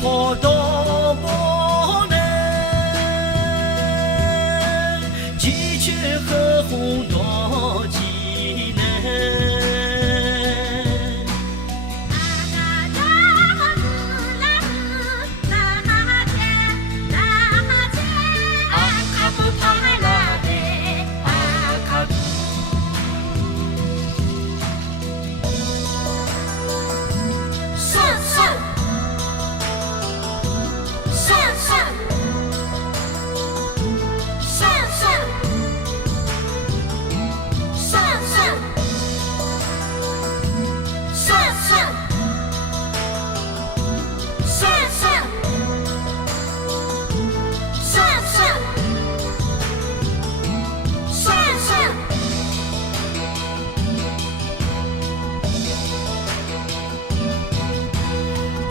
破多么难，拒绝和红多技能。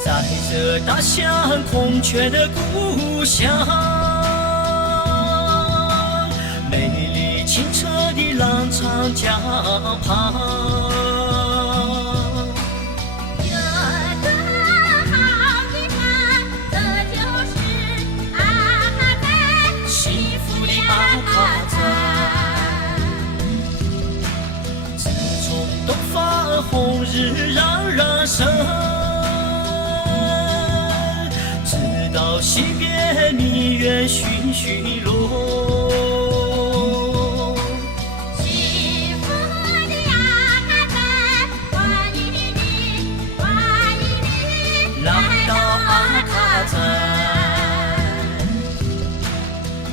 在这大象孔雀的故乡，美丽清澈的浪长江旁，有个好地方，这就是阿卡赞，幸福的阿卡赞。自从东方红日冉冉升，到西边蜜源洵洵落，幸福的阿卡赞，欢迎你，欢迎你来到阿卡赞，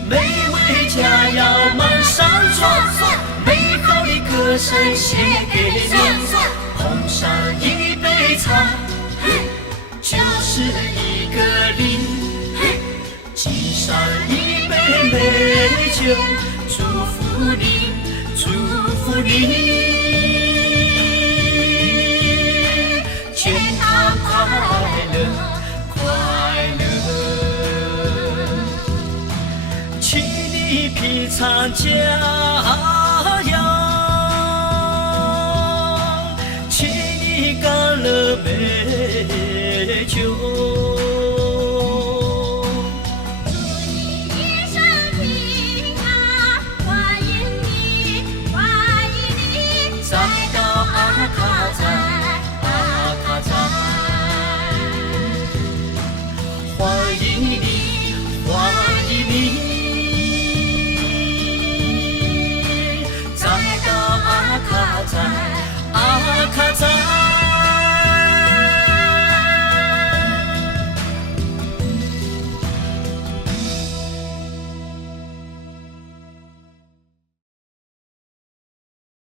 美味佳肴满山桌，美好的歌声献给你，捧上一杯茶，就是一个礼，敬上一杯美酒，祝福你，祝福你，健康快乐快乐，请你品尝佳肴，请你干了美酒。